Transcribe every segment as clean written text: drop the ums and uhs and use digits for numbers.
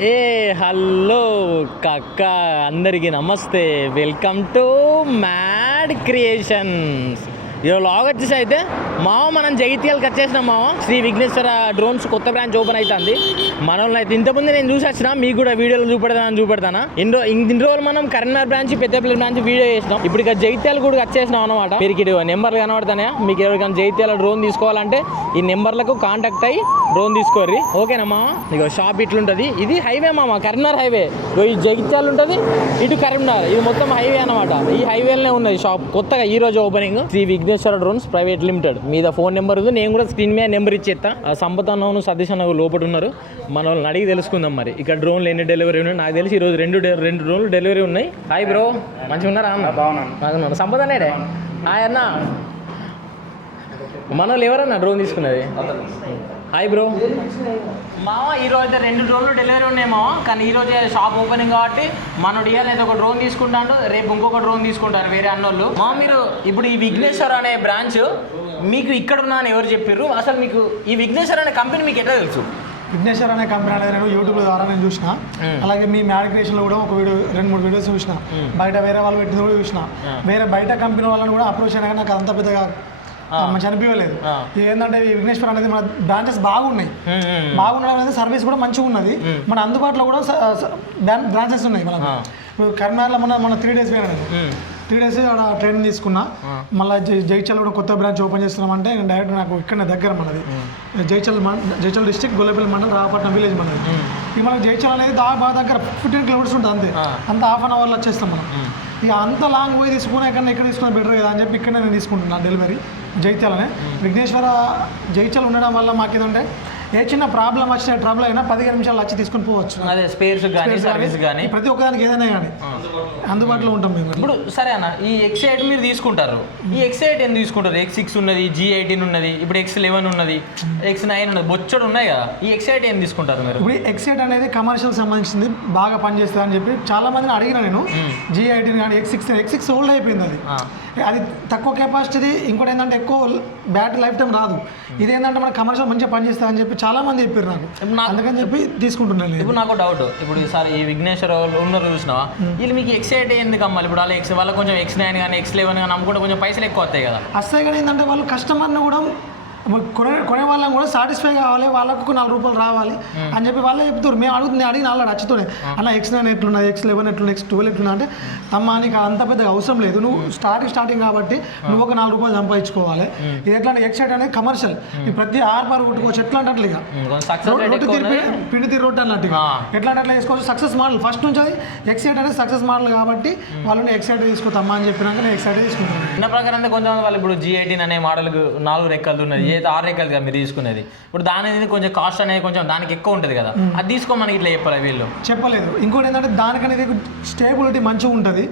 Hello కక్క అందరికీ నమస్తే, వెల్కమ్ టు మ్యాడ్ క్రియేషన్స్. ఈరోజు లాగ్ వచ్చేసి అయితే మనం జగిత్యాలకు వచ్చేసినాం. శ్రీ విఘ్నేశ్వర డ్రోన్స్ కొత్త బ్రాంచ్ ఓపెన్ అవుతుంది. మనల్ని అయితే ఇంతకుముందు నేను చూసి వచ్చినా, మీకు కూడా వీడియోలు చూపెడతానా. ఇన్ని రోజులు మనం Karimnagar branch, Peddapalli branch video చేసినాం. ఇప్పుడు ఇక జగిత్యాల కూడా వచ్చేసినాం అనమాట. మీరు ఇక్కడ నెంబర్లు కనబడతాయా? మీకు ఎవరికైనా జగిత్యాల డ్రోన్ తీసుకోవాలంటే ఈ నెంబర్లకు కాంటాక్ట్ అయ్యి డ్రోన్ తీసుకోర్రి, ఓకేనమ్మా. ఇక షాప్ ఇట్లుంటుంది. ఇది హైవే కరీంనగర్ హైవే. ఈ జగిత్యాల ఉంటుంది, ఇటు కరీంనగర్, ఇది మొత్తం హైవే అనమాట. ఈ హైవేలోనే ఉన్నది షాప్, కొత్తగా ఈ రోజు opening. Shri Vighneshwara Drones Private Limited. మీద ఫోన్ నెంబర్ ఉంది, నేను కూడా స్క్రీన్ మీద నెంబర్ ఇచ్చేస్తా. సంపత్ అన్నను, సతీష్ అన్న లోపల ఉన్నారు. మన వాళ్ళని అడిగి తెలుసుకుందాం మరి ఇక్కడ డ్రోన్లు ఎన్ని డెలివరీ ఉన్నాయి. నాకు తెలిసి ఈరోజు రెండు డ్రోన్లు డెలివరీ ఉన్నాయి. హాయ్ బ్రో, మంచిగా ఉన్నారా అన్న? బాగున్నాను. సంపత్ అన్నాడే హాయ్ అన్న. మన వాళ్ళు ఎవరన్నా డ్రోన్ తీసుకున్నది? Hi bro. ఈరోజు అయితే 2 డ్రోన్లు డెలివరీ ఉన్నాయేమో, కానీ ఈరోజు షాప్ ఓపెనింగ్ కాబట్టి మనోడు ఇవాళ ఒక డ్రోన్ తీసుకుంటాడు, రేపు ఇంకొక డ్రోన్ తీసుకుంటారు వేరే అన్నోళ్ళు. మీరు ఇప్పుడు ఈ విఘ్నేశ్వర్ అనే బ్రాంచ్ మీకు ఇక్కడ ఉన్నా అని ఎవరు చెప్పారు? అసలు మీకు ఈ విఘ్నేశ్వర్ అనే కంపెనీ మీకు ఎట్లా తెలుసు? విఘ్నేశ్వర్ అనే కంపెనీ అనేది నేను యూట్యూబ్ ద్వారా నేను చూసిన, అలాగే మీ మ్యాడ్ క్రియేషన్లో కూడా ఒక వీడియో 2-3 వీడియోస్ చూసిన. బయట వేరే వాళ్ళు పెట్టింది కూడా చూసిన. వేరే బయట కంపెనీ వాళ్ళని కూడా అప్రోచ్ అయినా కానీ నాకు అంత పెద్దగా మంచి అనిపించలేదు. ఏంటంటే ఈ విఘ్నేశ్వర్ అనేది మన బ్రాంచెస్ బాగుండడం అనేది సర్వీస్ కూడా మంచిగా ఉన్నది. మన అందుబాటులో కూడా బ్రాంచెస్ ఉన్నాయి. మనకు ఇప్పుడు కరీంనగర్లో మన 3 days పోయినా, 3 days అక్కడ ట్రైనింగ్ తీసుకున్నా. మళ్ళీ జగిత్యాల కూడా కొత్త బ్రాంచ్ ఓపెన్ చేస్తున్నామంటే డైరెక్ట్ నాకు ఇక్కడ దగ్గర మనది జగిత్యాల డిస్ట్రిక్ట్, గొల్లపల్లి మండలం, రావపట్నం విలేజ్ మనది. ఇక మనకి జగిత్యాల అనేది బాగా దగ్గర 15 kilometers ఉంటుంది అంతే. అంత హాఫ్ అన్ అవర్లో వచ్చేస్తాం మనం. ఇక అంత లాంగ్ పోయి తీసుకుని ఇక్కడ తీసుకున్న బెటర్ కదా అని చెప్పి ఇక్కడనే నేను తీసుకుంటున్నాను డెలివరీ జగిత్యాలనే. విఘ్నేశ్వర జగిత్యాల ఉండడం వల్ల మాకేదంటే ఏ చిన్న ప్రాబ్లం వచ్చినా, ట్రబుల్ అయినా 15 నిమిషాలు వచ్చి తీసుకొని పోవచ్చు. అదే స్పేర్స్ కానీ ప్రతి ఒక్కదానికి ఏదైనా కానీ అందుబాటులో ఉంటాం మేము. ఇప్పుడు సరే అన్న, ఈ X8 మీరు తీసుకుంటారు. ఈ X8 ఎందుకు తీసుకుంటారు? X6 ఉన్నది, G18 ఉన్నది, ఇప్పుడు X11 ఉన్నది, X9 ఉన్నది, బొచ్చడు ఉన్నాయి కదా. ఈ X8 ఏం తీసుకుంటారు మీరు? ఇప్పుడు X8 అనేది కమర్షియల్ సంబంధించింది, బాగా పనిచేస్తుంది అని చెప్పి చాలా మందిని అడిగిన నేను. G18 కానీ X6 ఓల్డ్ అయిపోయింది. అది తక్కువ కెపాసిటీ, ఇంకోటి ఏంటంటే ఎక్కువ బ్యాటరీ లైఫ్ టైం రాదు. ఇదేంటంటే మన కమర్షియల్ మంచిగా పనిచేస్తుంది అని చెప్పి చాలా మంది చెప్పారు నాకు. అందుకని చెప్పి తీసుకుంటున్నాను. ఇప్పుడు నాకు డౌట్, ఇప్పుడు ఈసారి ఈ విఘ్నేశ్వర ఉన్నారు చూసినావా, వీళ్ళు మీకు X8 ఎందుకు అమ్మాలి? ఇప్పుడు వాళ్ళ కొంచెం X9 కానీ X11 కానీ అమ్ముకుంటే కొంచెం పైసలు ఎక్కువ వస్తాయి కదా. వస్తాయి కానీ ఏంటంటే వాళ్ళు కస్టమర్ని కూడా కొనే వాళ్ళని కూడా సాటిస్ఫై కావాలి, వాళ్ళకు $4 రావాలి అని చెప్పి వాళ్ళే చెప్తారు. మేము అడిగిన వాళ్ళు వచ్చుతూనే అన్న X9 ఎట్లున్నా, X11 ఎట్లున్నా, X12 ఎట్లున్నా అంటే తమ్మ నీకు అంత పెద్దగా అవసరం లేదు, నువ్వు స్టార్టింగ్ కాబట్టి నువ్వు ఒక $4 సంపాదించుకోవాలి. ఇది ఎట్లా అంటే X8 అనేది కమర్షియల్, ప్రతి ఆర్బార్ కొట్టుకోవచ్చు. ఎట్లా అంటే అట్లా పిండి తీరు రొట్టె అన్నట్టుగా ఎట్లా అంటే అట్లా వేసుకోవచ్చు. సక్సెస్ మోడల్ ఫస్ట్ నుంచి అది X8 అనేది సక్సెస్ మోడల్ కాబట్టి వాళ్ళని X8 తీసుకోతమ్మా అని చెప్పినాక నేను X8 తీసుకుంటాను. చిన్న ప్రకారం అంటే కొంచెం వాళ్ళు ఇప్పుడు G18 అనే మోడల్ 4 రెక్కలు ఉన్నది, 6 రెక్కలు కదా మీరు తీసుకునేది. ఇప్పుడు దాని అనేది కొంచెం కాస్ట్ అనేది కొంచెం దానికి ఎక్కువ ఉంటుంది కదా, అది తీసుకోమని ఇట్లా చెప్పాలి వీళ్ళు? చెప్పలేదు. ఇంకోటి ఏంటంటే దానికనేది స్టేబిలిటీ మంచిగా ఉంటుంది.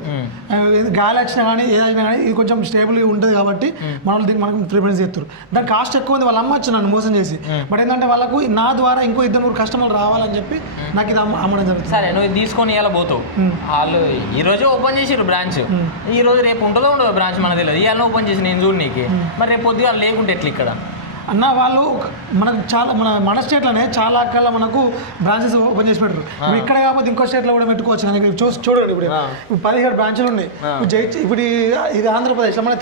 గాలి వచ్చినా కానీ ఏదైనా కానీ ఇది కొంచెం స్టేబుల్గా ఉంటుంది కాబట్టి దీనికి మనకు ప్రిఫరెన్స్ చేస్తారు. దాని కాస్ట్ ఎక్కువ ఉంది. వాళ్ళు అమ్మచ్చు నన్ను మోసం చేసి, బట్ ఏంటంటే వాళ్ళకు నా ద్వారా ఇంకో 2-3 కస్టమర్లు రావాలని చెప్పి నాకు ఇది అమ్మడం జరుగుతుంది. సరే, నువ్వు తీసుకొని ఇలా పోతావు. వాళ్ళు ఈ రోజు ఓపెన్ చేసారు బ్రాంచ్, ఈ రోజు రేపు ఉంటుందో ఉండదు బ్రాంచ్ మనకు తెలియదు. ఇవాళ ఓపెన్ చేసి నేను చూడు నీకు, మరి రేపు పొద్దుగా లేకుంటే ఎట్లా ఇక్కడ అన్న? వాళ్ళు మనకు చాలా మన స్టేట్లోనే చాలా అక్కడ మనకు బ్రాంచెస్ ఓపెన్ చేసి పెట్టారు. ఇప్పుడు ఇక్కడ కాకపోతే ఇంకో స్టేట్లో కూడా పెట్టుకోవచ్చు. కానీ చూడండి, ఇప్పుడు 17 బ్రాంచ్లు ఉన్నాయి. ఇప్పుడు ఇది ఆంధ్రప్రదేశ్లో, మన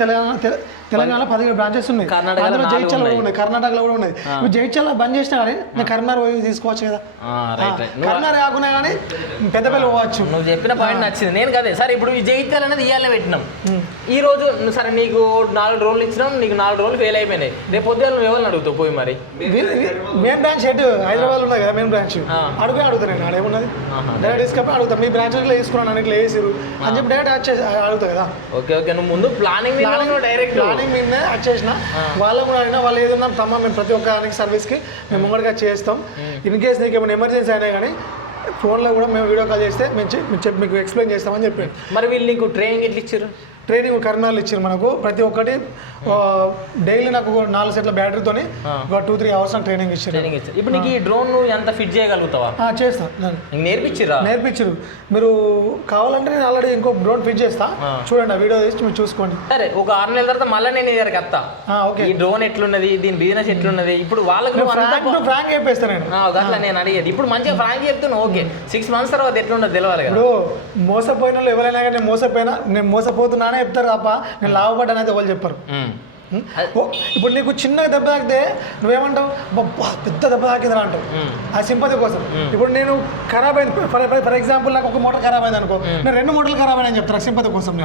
తెలంగాణలో 17 బ్రాంచెస్ ఉన్నాయి. అందులో జగిత్యాల కూడా ఉన్నాయి, కర్ణాటకలో కూడా ఉన్నాయి. ఇప్పుడు జగిత్యాల బంద్ చేసినా కానీ నేను కరీంనగర్ పోయి తీసుకోవచ్చు కదా. కరీంనగర్ కాకుండా కానీ పెద్దపల్లి పోవచ్చు. నువ్వు చెప్పిన పాయింట్ నచ్చింది. నేను కదే సరే, ఇప్పుడు ఈ జగిత్యాల అనేది ఇవాళ పెట్టినాం. ఈ రోజు సరే నీకు 4 రోజులు ఇచ్చినాం, నీకు 4 రోజులు ఫెయిల్ అయిపోయినాయి. రేపు పొద్దున నువ్వు ఎవరిని అడుగుతావు పోయి? మరి మెయిన్ బ్రాంచ్ హైదరాబాద్ ఉన్నది కదా, మెయిన్ బ్రాంచ్ అడుగుతా నేను. ఆడ ఏమున్నది డైరెక్ట్ తీసుకపోయి అడుగుతా, మీ బ్రాంచ్ ఇట్లా తీసుకున్నాను ఇట్లా వేసిరు అని చెప్పి డైరెక్ట్ అడుగుతా కదా. ఓకే, నువ్వు ముందు ప్లానింగ్ డైరెక్ట్ మీదనే వచ్చేసిన వాళ్ళకు కూడా అడిగినా, వాళ్ళు ఏదన్నా తమ్మ మేము ప్రతి ఒక్క సర్వీస్కి మేము ముంగడిగా చేస్తాం. ఇన్ కేస్ నీకు ఏమైనా ఎమర్జెన్సీ అయినా కానీ ఫోన్లో కూడా మేము వీడియో కాల్ చేస్తే మీకు ఎక్స్ప్లెయిన్ చేస్తామని చెప్పాను. మరి వీళ్ళు నీకు ట్రైనింగ్ ఎట్లా ఇచ్చారు? ట్రైనింగ్ కరీంనగర్లో ఇచ్చారు మనకు ప్రతి ఒక్కటి డైలీ నాకు 4 సెట్ల బ్యాటరీతోని ఒక 2-3 అవర్స్ నాకు ట్రైనింగ్ ఇచ్చారు. ఇప్పుడు నీకు ఈ డ్రోన్ నువ్వు ఎంత ఫిట్ చేయగలుగుతావా? చేస్తాను, నేర్పించారు. మీరు కావాలంటే నేను ఆల్రెడీ ఇంకో డ్రోన్ ఫిట్ చేస్తా, చూడండి ఆ వీడియో తీసి మీరు చూసుకోండి. సరే, ఒక 6 నెలల తర్వాత మళ్ళీ నేను దగ్గరికి వస్తా. ఓకే, ఈ డ్రోన్ ఎట్లున్నది, దీని బిజినెస్ ఎట్లున్నది, ఇప్పుడు వాళ్ళకి ఫ్రాంక్ చెప్పేస్తాను నేను. అట్లా నేను అడిగేది ఇప్పుడు మంచిగా ఫ్రాంక్ చెప్తున్నా. ఓకే, 6 మంత్స్ తర్వాత ఎట్లున్నది తెలియాలి కదా. ఇప్పుడు మోసపోయిన వాళ్ళు ఎవరైనా కానీ నేను మోసపోతున్నానే చెప్తారు తప్ప నేను లాభపడ్డాను అయితే ఎవరు చెప్పారు. ఇప్పుడు నీకు చిన్న దెబ్బ తాకితే నువ్వేమంటావు, పెద్ద దెబ్బ తాకిందని అంటావు, ఆ సింపతి కోసం. ఇప్పుడు నేను ఖరాబ్ అయింది, ఫర్ ఎగ్జాంపుల్ నాకు ఒక మోటార్ ఖరాబ్ అయింది అనుకో, నేను 2 మోటార్లు ఖరాబ్ అయినా చెప్తాను సింపతి కోసం.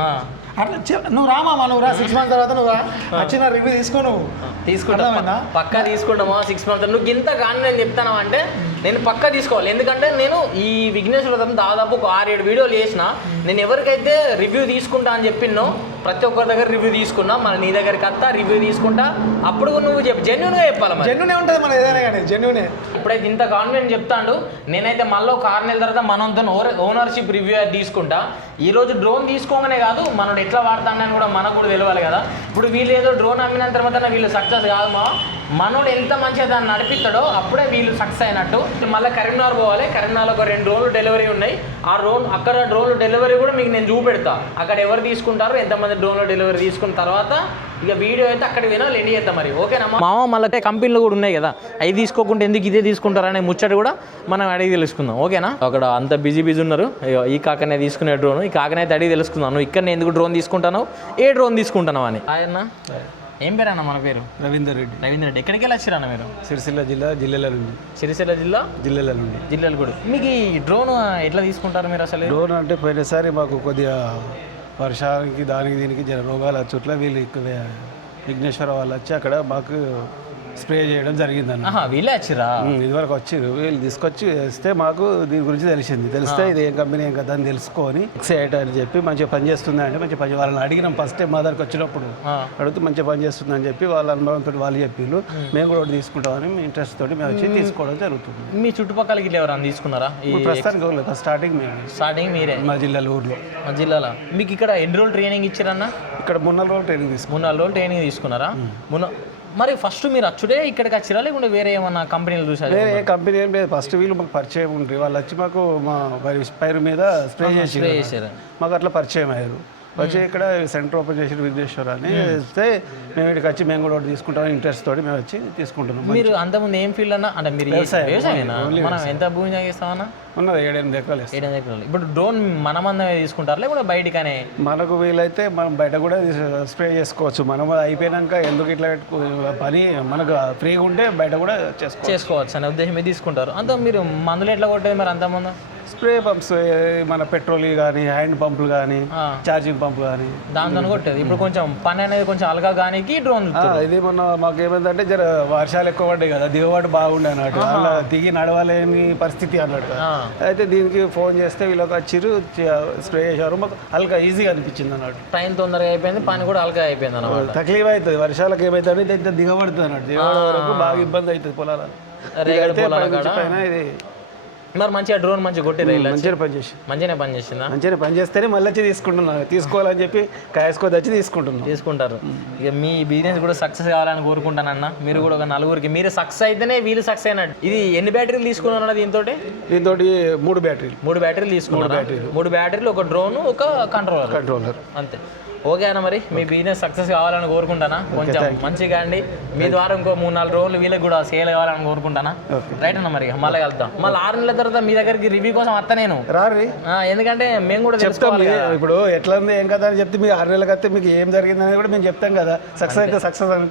అట్లా నువ్వు రామా, నువ్వు రా 6 మంత్స్ తర్వాత నువ్వు వచ్చిన రివ్యూ తీసుకో, నువ్వు తీసుకుంటా, పక్కా తీసుకుంటామా 6 మంత్స్. నువ్వు ఇంత కానీ నేను చెప్తాను అంటే నేను పక్కా తీసుకోవాలి. ఎందుకంటే నేను ఈ విఘ్నేశ్వర దాదాపు ఒక 6-7 వీడియోలు చేసిన. నేను ఎవరికైతే రివ్యూ తీసుకుంటా అని చెప్పినో ప్రతి ఒక్కరి దగ్గర రివ్యూ తీసుకున్నా, మన నీ దగ్గరికి వస్తా రివ్యూ తీసుకుంటా, అప్పుడు నువ్వు జెన్యూన్గా చెప్పాలి. జెన్యూనే ఉంటుంది మన ఏదైనా కానీ, జెన్యూనే. ఇప్పుడైతే ఇంత కాన్ఫిడెంట్ చెప్తాడు, నేనైతే మళ్ళీ ఒక 6 నెలల తర్వాత మనంతో ఓనర్షిప్ రివ్యూ అది తీసుకుంటా. ఈరోజు డ్రోన్ తీసుకోగానే కాదు, మనోడు ఎట్లా వాడతాడని కూడా మనకు కూడా తెలియాలి కదా. ఇప్పుడు వీళ్ళు ఏదో డ్రోన్ అమ్మిన తర్వాత వీళ్ళు సక్సెస్ కాదు, మనోడు ఎంత మంచిగా దాన్ని నడిపిస్తాడో అప్పుడే వీళ్ళు సక్సెస్ అయినట్టు. మళ్ళీ కరీంనగర్ పోవాలి, కరీంనగర్లో ఒక 2 డ్రోన్లు డెలివరీ ఉన్నాయి. అక్కడ డ్రోన్లు డెలివరీ కూడా మీకు నేను చూపెడతా, అక్కడ ఎవరు తీసుకుంటారు, ఎంతమంది డ్రోన్లు డెలివరీ తీసుకున్న తర్వాత ఇక వీడియో అయితే అక్కడికి పోయినా ఎండ్ చేద్దాం మరి. ఓకేనా మామ? మళ్ళీ కంపెనీలు కూడా ఉన్నాయి కదా, అవి తీసుకోకుండా ఎందుకు ఇదే తీసుకుంటారనే ముచ్చట కూడా మనం అడిగి తెలుసుకుందాం. ఓకేనా? అక్కడ అంత బిజీ ఉన్నారు. ఈ కాకనే తీసుకునే డ్రోన్, ఈ కాకనే అయితే అడిగి తెలుసుకుందాం. నువ్వు ఇక్కడ ఎందుకు డ్రోన్ తీసుకుంటాను, ఏ డ్రోన్ తీసుకుంటాను అని. ఆయన ఏం పేరు అన్న? మన పేరు రవీందర్ రెడ్డి. ఎక్కడికి వెళ్ళి వచ్చారన్న మీరు? సిరిసిల్ల జిల్లాల నుండి. సిరిసిల్ల జిల్లాలు కూడా. మీకు ఈ డ్రోన్ ఎట్లా తీసుకుంటారు మీరు అసలు? డ్రోన్ అంటే పోయినసారి మాకు కొద్దిగా వర్షానికి దీనికి రోగాలు వచ్చుట్ల వీళ్ళు విఘ్నేశ్వర వాళ్ళు వచ్చి అక్కడ మాకు స్ప్రే చేయడం జరిగిందన్న. వీళ్ళే వచ్చిరా? ఇదివరకు వచ్చిర్రు, వీళ్ళు తీసుకొచ్చి వేస్తే మాకు దీని గురించి తెలిస్తే ఇది ఏం కంపెనీ ఏం కదా అని తెలుసుకొని ఎక్సైట్ అని చెప్పి మంచిగా పనిచేస్తుంది అంటే మంచిగా వాళ్ళని అడిగినాం. ఫస్ట్ టైం మా దగ్గరకు వచ్చినప్పుడు అడుగుతూ మంచిగా పనిచేస్తుంది అని చెప్పి వాళ్ళ అనుభవంతో వాళ్ళు చెప్పిళ్ళు. మేము కూడా ఒకటి తీసుకుంటామని మీ ఇంట్రెస్ట్ తోటి మేము వచ్చి తీసుకోవడం జరుగుతుంది. మీ చుట్టుపక్కల ఎవరైనా తీసుకున్నారా? ప్రస్తుతానికి స్టార్టింగ్ మీరే మా జిల్లాలో మీకు ఇక్కడ ఎన్ని రోజులు ట్రైనింగ్ ఇచ్చారన్న? ఇక్కడ 3 రోజులు ట్రైనింగ్ తీసుకున్నారా? మరి ఫస్ట్ మీరు అచ్చుడే ఇక్కడికి వచ్చిరా, లేకుంటే వేరే ఏమన్నా కంపెనీలు చూసారు? వేరే ఏ కంపెనీ ఏం లేదు. ఫస్ట్ వీళ్ళు మాకు పరిచయం ఉంటుంది, వాళ్ళు వచ్చి మాకు మా పైరు మీద స్ప్రే చేసారు. మాకు అట్లా పరిచయం అయ్యారు. వచ్చి ఇక్కడ సెంటర్ ఓపెన్ చేసి విఘ్నేశ్వర అని ఇస్తే మేము ఇక్కడికి వచ్చి మేము కూడా తీసుకుంటాం ఇంట్రెస్ట్ తోటి మేము వచ్చి తీసుకుంటున్నాం. మీరు అంతకుముందు ఏం ఫీల్డ్ అన్నా? అంటే మీరు మనం ఎంత భూమి చేస్తామన్నా? ఉన్నది 7-8 ఎకరాలు. ఇప్పుడు డ్రోన్ మనమందమే తీసుకుంటారు లేకుంటే బయటకనే? మనకు వీలైతే మనం బయట కూడా స్ప్రే చేసుకోవచ్చు. మనం అయిపోయినాక ఎందుకు ఇట్లా పని మనకు ఫ్రీగా ఉంటే బయట కూడా చేసుకోవచ్చు అనే ఉద్దేశం మీద తీసుకుంటారు. అంత మీరు మందులు ఎట్లా కొట్టేది మరి అంతమంది? స్ప్రే పంప్స్, మన పెట్రోల్ కానీ, హ్యాండ్ పంపులు కానీ, ఛార్జింగ్ పంపు కానీ దాంతో కొట్టేది. ఇప్పుడు కొంచెం పని అనేది కొంచెం అలగా కానీ డ్రోన్ ఇది మొన్న మాకు ఏమైందంటే జర వర్షాలు ఎక్కువ పడ్డాయి కదా, దిగుబడి బాగుండే అన్నట్టు, అలా దిగి నడవలేని పరిస్థితి అన్నట్టు. అయితే దీనికి ఫోన్ చేస్తే వీళ్ళకి వచ్చిర్రు, స్ప్రే చేశారు. మాకు హల్కా ఈజీగా అనిపించింది అన్నట్టు. టైం తొందరగా అయిపోయింది, పని కూడా హల్కా అయిపోయింది అన్నమాట. తక్లీఫ్ అవుతుంది వర్షాలకు ఏమవుతుంది ఇంత దిగబడుతుంది అన్నట్టు, దిగబడే వరకు బాగా ఇబ్బంది అవుతుంది పొలాలు. పైన ఇది మరి మంచిగా డ్రోన్ మంచిగా కొట్టేది, మంచిగా పనిచేస్తేనే మళ్ళీ వచ్చి తీసుకోవాలని చెప్పి కాయసుకోదచ్చి తీసుకుంటారు. ఇక మీ బిజినెస్ కూడా సక్సెస్ కావాలని కోరుకుంటానన్న. మీరు కూడా ఒక 4గురికి మీరు సక్సెస్ అయితేనే వీళ్ళు సక్సెస్ అయినట్టు. ఇది ఎన్ని బ్యాటరీలు తీసుకున్నారన్న? దీంతో 3 బ్యాటరీలు తీసుకున్నారు. 3 బ్యాటరీలు, ఒక డ్రోన్, ఒక కంట్రోలర్ అంతే. ఓకే అన్న, మరి మీ బిజినెస్ సక్సెస్ కావాలని కోరుకుంటానా. కొంచెం మంచిగా అండి, మీ ద్వారా ఇంకో 3-4 రోజులు వీళ్ళకి కూడా సేల్ కావాలని కోరుకుంటానా. రైట్ అన్న, మరి మళ్ళీ వెళ్తాం. మళ్ళీ 6 నెలల తర్వాత మీ దగ్గరికి రివ్యూ కోసం వస్తా నేను. ఎందుకంటే మేము కూడా చెప్తాం. ఇప్పుడు ఎట్లా ఉంది ఏం కదా అని చెప్తే మీకు 6 నెలలకు వస్తే మీకు ఏం జరిగిందని కూడా మేము చెప్తాం కదా. సక్సెస్ అయితే సక్సెస్ అని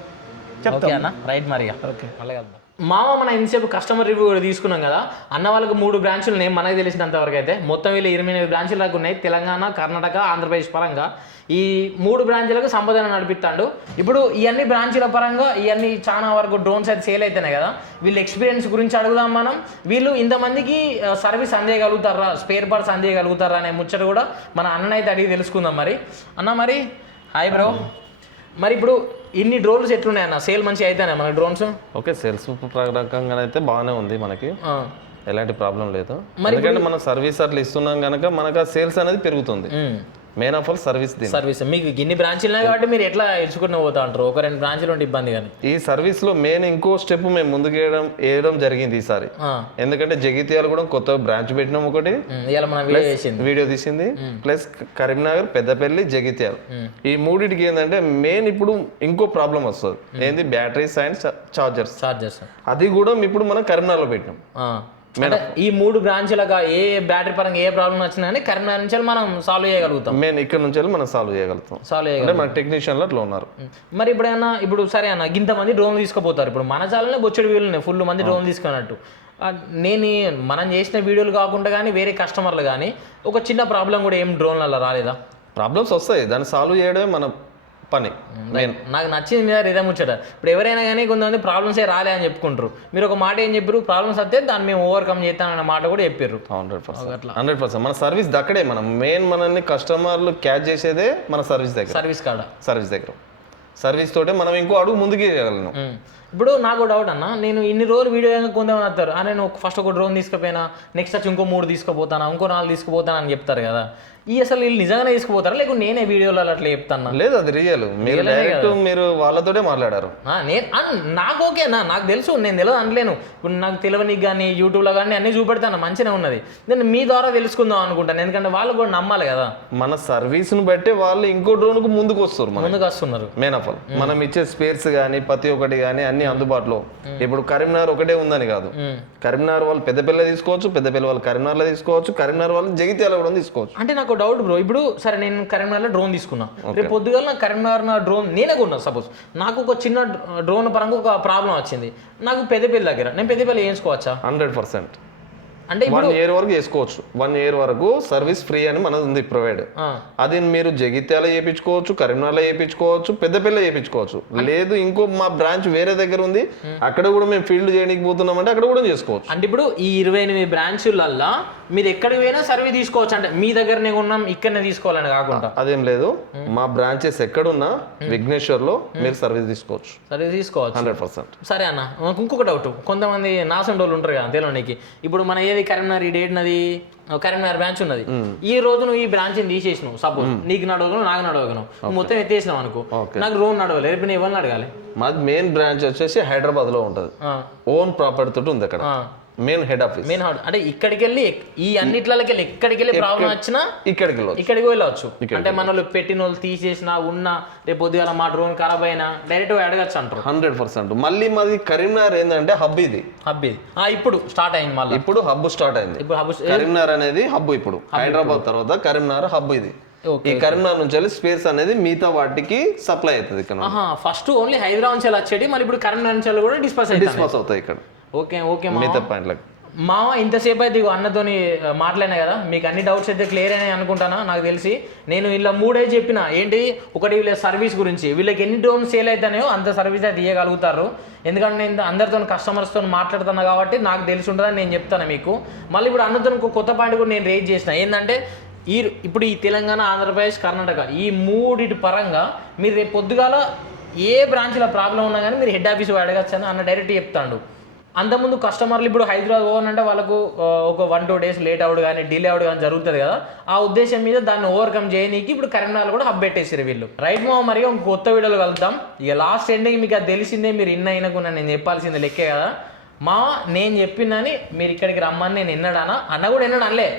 చెప్తాం అన్న. రైట్, మరి ఓకే మళ్ళీ వెళ్తాం. మామ, మన ఇంతసేపు కస్టమర్ రివ్యూ కూడా తీసుకున్నాం కదా అన్న. వాళ్ళకి 3 బ్రాంచులు ఉన్నాయి మనకు తెలిసినంత వరకు అయితే. మొత్తం వీళ్ళు 28 బ్రాంచులు దాకా ఉన్నాయి, తెలంగాణ, కర్ణాటక, ఆంధ్రప్రదేశ్ పరంగా. ఈ 3 బ్రాంచులకు సంబోధన నడిపిస్తాడు. ఇప్పుడు ఇవన్నీ బ్రాంచుల పరంగా ఇవన్నీ చాలా వరకు డ్రోన్స్ అయితే సేల్ అవుతున్నాయి కదా, వీళ్ళ ఎక్స్పీరియన్స్ గురించి అడుగుదాం మనం. వీళ్ళు ఇంతమందికి సర్వీస్ అందేయగలుగుతారా, స్పేర్ పార్ట్స్ అందేయగలుగుతారా అనే ముచ్చట కూడా మన అన్ననైతే అడిగి తెలుసుకుందాం. మరి అన్న, మరి హాయ్ బ్రో. మరి ఇప్పుడు ఇన్ని డ్రోన్స్ ఎట్లున్నాయి అన్న? సేల్ మంచిగా అవుతాయి మన డ్రోన్స్? ఓకే, సేల్స్ రకంగా అయితే బాగానే ఉంది, మనకి ఎలాంటి ప్రాబ్లం లేదు. ఎందుకంటే మనం సర్వీస్ అట్లా ఇస్తున్నాం కనుక మనకు ఆ సేల్స్ అనేది పెరుగుతుంది. మెయిన్ ఆఫ్ ఆల్ సర్వీస్ దీని. సర్వీస్ మీకు ఇన్ని బ్రాంచీలు ఉన్నాయి కాబట్టి మీరు ఎట్లా ఇచ్చుకుని పోతా ఉంటారు, ఒక 2 బ్రాంచీలు ఉంటే ఇబ్బంది కానీ. ఈ సర్వీస్ లో మెయిన్ ఇంకో స్టెప్ మేము ముందుకు వేయడం జరిగింది ఈసారి. ఎందుకంటే జగిత్యాల కూడా కొత్త బ్రాంచ్ పెట్టినాం ఒకటి, ఇలా మనం వీడియో తీసింది, ప్లస్ కరీంనగర్, పెద్దపల్లి, జగిత్యాల. ఈ మూడింటికి ఏంటంటే మెయిన్ ఇప్పుడు ఇంకో ప్రాబ్లం వస్తుంది, ఏంది బ్యాటరీస్ అండ్ చార్జర్స్. అది కూడా ఇప్పుడు మనం కరీంనగర్లో పెట్టినాం. అంటే ఈ 3 బ్రాంచ్లుగా ఏ బ్యాటరీ పరంగా ఏ ప్రాబ్లం వచ్చినా కానీ కరీంనగర్ నుంచి మనం సాల్వ్ చేయగలుగుతాం. మెయిన్ ఇక్కడ నుంచి మనం సాల్వ్ చేయగలుగుతాం. అంటే మన టెక్నీషియన్లు అట్లా ఉన్నారు. మరి ఇప్పుడు సరే అన్న, ఇంతమంది డ్రోన్లు తీసుకుపోతారు, ఇప్పుడు మన చాలనే బొచ్చడి వీళ్ళు ఫుల్ మంది డ్రోన్లు తీసుకున్నట్టు. మనం చేసిన వీడియోలు కాకుండా కానీ వేరే కస్టమర్లు కానీ ఒక చిన్న ప్రాబ్లం కూడా ఏం డ్రోన్లలో రాలేదా? ప్రాబ్లమ్స్ వస్తాయి, దాన్ని సాల్వ్ చేయడమే మన పని. నాకు నచ్చింది మీద రిధం ముచ్చట. ఇప్పుడు ఎవరైనా కానీ కొంతమంది ప్రాబ్లమ్స్ రాలే అని చెప్పుకుంటారు, మీరు ఒక మాట ఏం చెప్పారు, ప్రాబ్లమ్స్ వస్తే దాన్ని మేము ఓవర్కమ్ చేస్తామన్న మాట కూడా చెప్పారు. 100% మన సర్వీస్ దక్కడే, మనం మెయిన్ మనల్ని కస్టమర్లు క్యాచ్ చేసేదే మన సర్వీస్ దగ్గర. సర్వీస్ దగ్గర సర్వీస్ తోటే మనం ఇంకో అడుగు ముందుకు వేయగలను. ఇప్పుడు నాకు డౌట్ అన్న, నేను ఇన్ని రోజులు వీడియో కొందామని వస్తారు, నేను ఫస్ట్ ఒక డ్రోన్ తీసుకుపోయినా, నెక్స్ట్ వచ్చి ఇంకో 3 తీసుకుపోతానా, ఇంకో 4 తీసుకుపోతానా అని చెప్తారు కదా. అసలు వీళ్ళు నిజంగానే తీసుకుపోతారా లేకుంటే నేనే వీడియోలో అట్లా చెప్తాను? లేదు, అది రియల్. మీరు డైరెక్ట్ మీరు వాళ్ళతోటే మాట్లాడారు. నాకు ఓకేనా, నాకు తెలుసు, నేను తెలియదు అనలేను. ఇప్పుడు నాకు తెలియనికి కానీ యూట్యూబ్లో కానీ అన్ని చూపెడతాను, మంచిగా ఉన్నది. నేను మీ ద్వారా తెలుసుకుందాం అనుకుంటాను, ఎందుకంటే వాళ్ళు కూడా నమ్మాలి కదా. మన సర్వీస్ను బట్టి వాళ్ళు ఇంకో డ్రోన్కు ముందుకు వస్తున్నారు. మెయిన్ ఆఫ్ ఆల్ మనం ఇచ్చే స్పేర్స్ కానీ ప్రతి ఒక్కటి కానీ అన్ని అందుబాటులో. ఇప్పుడు కరీంనగర్ ఒకటే ఉందని కాదు, కరీంనగర్ వాళ్ళు పెద్దపల్లి తీసుకోవచ్చు, పెద్దపల్లి వాళ్ళు కరీంనగర్లో తీసుకోవచ్చు, కరీంనగర్ వాళ్ళు జగిత్యాల కూడా తీసుకోవచ్చు. అంటే నాకు డౌట్ బ్రో, ఇప్పుడు సరే నేను కరీంనగర్లో డ్రోన్ తీసుకున్నా, రేపు పొద్దుగా నాకు కరీంనగర్ నా డ్రోన్ నేనే కొన్నా, సపోజ్ నాకు ఒక చిన్న డ్రోన్ పరంగా ఒక ప్రాబ్లం వచ్చింది, నాకు పెద్దపల్లి దగ్గర, నేను పెద్దపల్లి వేసుకోవచ్చా? 100%. అంటే 1 year వరకు చేసుకోవచ్చు. 1 year వరకు సర్వీస్ ఫ్రీ అని మనది ఉంది ప్రొవైడ్. అది మీరు జగిత్యాల చేయించుకోవచ్చు, కరీంనగర్లో చేయించుకోవచ్చు, పెద్దపల్లి చేయించుకోవచ్చు. లేదు ఇంకో మా బ్రాంచ్ వేరే దగ్గర ఉంది, అక్కడ కూడా మేము ఫీల్డ్ చేయడానికి పోతున్నామంటే అక్కడ కూడా చేసుకోవచ్చు. అంటే ఇప్పుడు ఈ 28 బ్రాంచులల్లో మీరు ఎక్కడికి పోయినా సర్వీస్ తీసుకోవచ్చు, అంటే మీ దగ్గరనే ఉన్నాం ఇక్కడనే తీసుకోవాలని కాకుండా అదేం లేదు. మా బ్రాంచెస్ ఎక్కడున్నా విఘ్నేశ్వర్లో మీరు సర్వీస్ తీసుకోవచ్చు. 100%. సరే అన్న, ఇంకొక డౌట్, కొంతమంది నాసం డోళ్ళు ఉంటారు కదా తెలియనికి. ఇప్పుడు మన కరీంనగర్ ఈ డేట్ నది కరీంనగర్ బ్రాంచ్ ఉన్నది, ఈ రోజు నువ్వు ఈ బ్రాంచ్ తీసేసినావు, సపోజ్ నీకు నడవగను నాకు నడవగను, మొత్తం ఎత్తేసినావు అనుకో, నాకు రోడ్ నడవలేదు, రేపు నేను ఎవరిని అడగాలి? మాది మెయిన్ బ్రాంచ్ వచ్చేసి హైదరాబాద్ లో ఉంటుంది, ఓన్ ప్రాపర్టీ తోటి ఉంది అక్కడ. Main head office. అంటే ఇక్కడికి వెళ్ళి ఈ అన్నిట్లకి వెళ్ళి ఎక్కడికి వెళ్ళి ప్రాబ్లం వచ్చినా ఇక్కడికి వెళ్ళవచ్చు. అంటే మన వాళ్ళు పెట్టిన వాళ్ళు తీసేసిన ఉన్నా రేపు పొద్దుగాల మా డ్రోన్ ఖరాబ్ అయినా డైరెక్ట్ అడగచ్చు అంటారు. 100%. మళ్ళీ మాది కరీంనగర్ ఏంటంటే హబ్ ఇది. ఇప్పుడు స్టార్ట్ అయింది, మళ్ళీ ఇప్పుడు హబ్ స్టార్ట్ అయింది. కరీంనగర్ అనేది హబ్. ఇప్పుడు హైదరాబాద్ తర్వాత కరీంనగర్ హబ్ ఇది. ఈ కరీంనగర్ నుంచి వెళ్ళి స్పేస్ అనేది మిగతా వాటికి సప్లై అవుతుంది ఇక్కడ. ఫస్ట్ ఓన్లీ హైదరాబాద్ నుంచి వచ్చేది, మళ్ళీ ఇప్పుడు కరీంనగర్ నుంచి కూడా డిస్పాస్ అవుతాయి ఇక్కడ. ఓకే మిగతా పాయింట్లకు మామ ఇంతసేపు అయితే అన్నతోని మాట్లాడినా కదా, మీకు అన్ని డౌట్స్ అయితే క్లియర్ అయినాయి అనుకుంటానా. నాకు తెలిసి నేను ఇలా 3 చెప్పిన, ఏంటి ఒకటి వీళ్ళ సర్వీస్ గురించి, వీళ్ళకి ఎన్ని డ్రోన్ సేల్ అవుతాయో అంత సర్వీస్ అయితే ఇవ్వగలుగుతారు. ఎందుకంటే నేను అందరితో కస్టమర్స్తో మాట్లాడుతున్నా కాబట్టి నాకు తెలిసి ఉంటుందని నేను చెప్తాను మీకు. మళ్ళీ ఇప్పుడు అన్నతో కొత్త పాయింట్ కూడా నేను రేజ్ చేసిన, ఏంటంటే ఇప్పుడు ఈ తెలంగాణ, ఆంధ్రప్రదేశ్, కర్ణాటక ఈ 3 పరంగా మీరు రేపు పొద్దుగాల ఏ బ్రాంచ్లో ప్రాబ్లం ఉన్నా కానీ మీరు హెడ్ ఆఫీస్ అడగచ్చు అని అన్న డైరెక్ట్ చెప్తాడు. అంతకుముందు కస్టమర్లు ఇప్పుడు హైదరాబాద్ పోవాలంటే వాళ్ళకు ఒక 1-2 days లేట్ అవ్వడు కానీ డిలే అవ్వడు కానీ జరుగుతుంది కదా. ఆ ఉద్దేశం మీద దాన్ని ఓవర్కమ్ చేయనీకి ఇప్పుడు కరీంనగర్ కూడా హబ్ పెట్టేసారు వీళ్ళు. రైట్ మా మరి కొత్త వీడియోలు కలుద్దాం. ఇక లాస్ట్ ఎండింగ్ మీకు అది తెలిసిందే, మీరు అయినకున్నా నేను చెప్పాల్సిందే లెక్కే కదా. నేను చెప్పినని మీరు ఇక్కడికి రమ్మని నేను ఎన్నడానా, అన్న కూడా ఎన్నడు అనలే.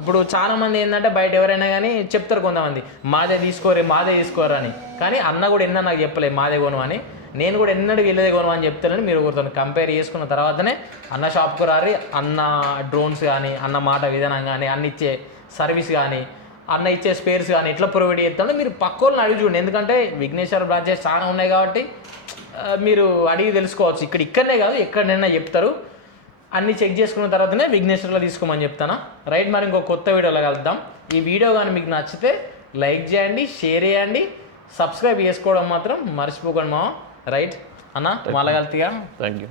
ఇప్పుడు చాలా మంది ఏంటంటే బయట ఎవరైనా కానీ చెప్తారు కొంతమంది, మాదే తీసుకోరు అని. కానీ అన్న కూడా ఎన్న నాకు చెప్పలేదు మాదే కొను అని. నేను కూడా ఎన్నడూ వెళ్ళేదే కొను అని చెప్తానని మీరు ఒకరితో కంపేర్ చేసుకున్న తర్వాతనే అన్న షాప్కు రారి, అన్న డ్రోన్స్ కానీ, అన్న మాట విధానం కానీ, అన్న ఇచ్చే సర్వీస్ కానీ, అన్న ఇచ్చే స్పేర్స్ కానీ ఎట్లా ప్రొవైడ్ చేస్తాడో మీరు పక్కోళ్ళని అడిగి చూడండి. ఎందుకంటే విఘ్నేశ్వర బ్రాంచెస్ చాలా ఉన్నాయి కాబట్టి మీరు అడిగి తెలుసుకోవచ్చు. ఇక్కడనే కాదు ఎక్కడైనా చెప్తారు. అన్నీ చెక్ చేసుకున్న తర్వాతనే విఘ్నేశ్వర్లో తీసుకోమని చెప్తాను. రైట్, మరి ఇంకో కొత్త వీడియోలో కలుద్దాం. ఈ వీడియో కానీ మీకు నచ్చితే లైక్ చేయండి, షేర్ చేయండి, సబ్స్క్రైబ్ చేసుకోవడం మాత్రం మర్చిపోకండి మామ. రైట్ అన్న, మళ్ళా కలుగుతాగా. Thank you.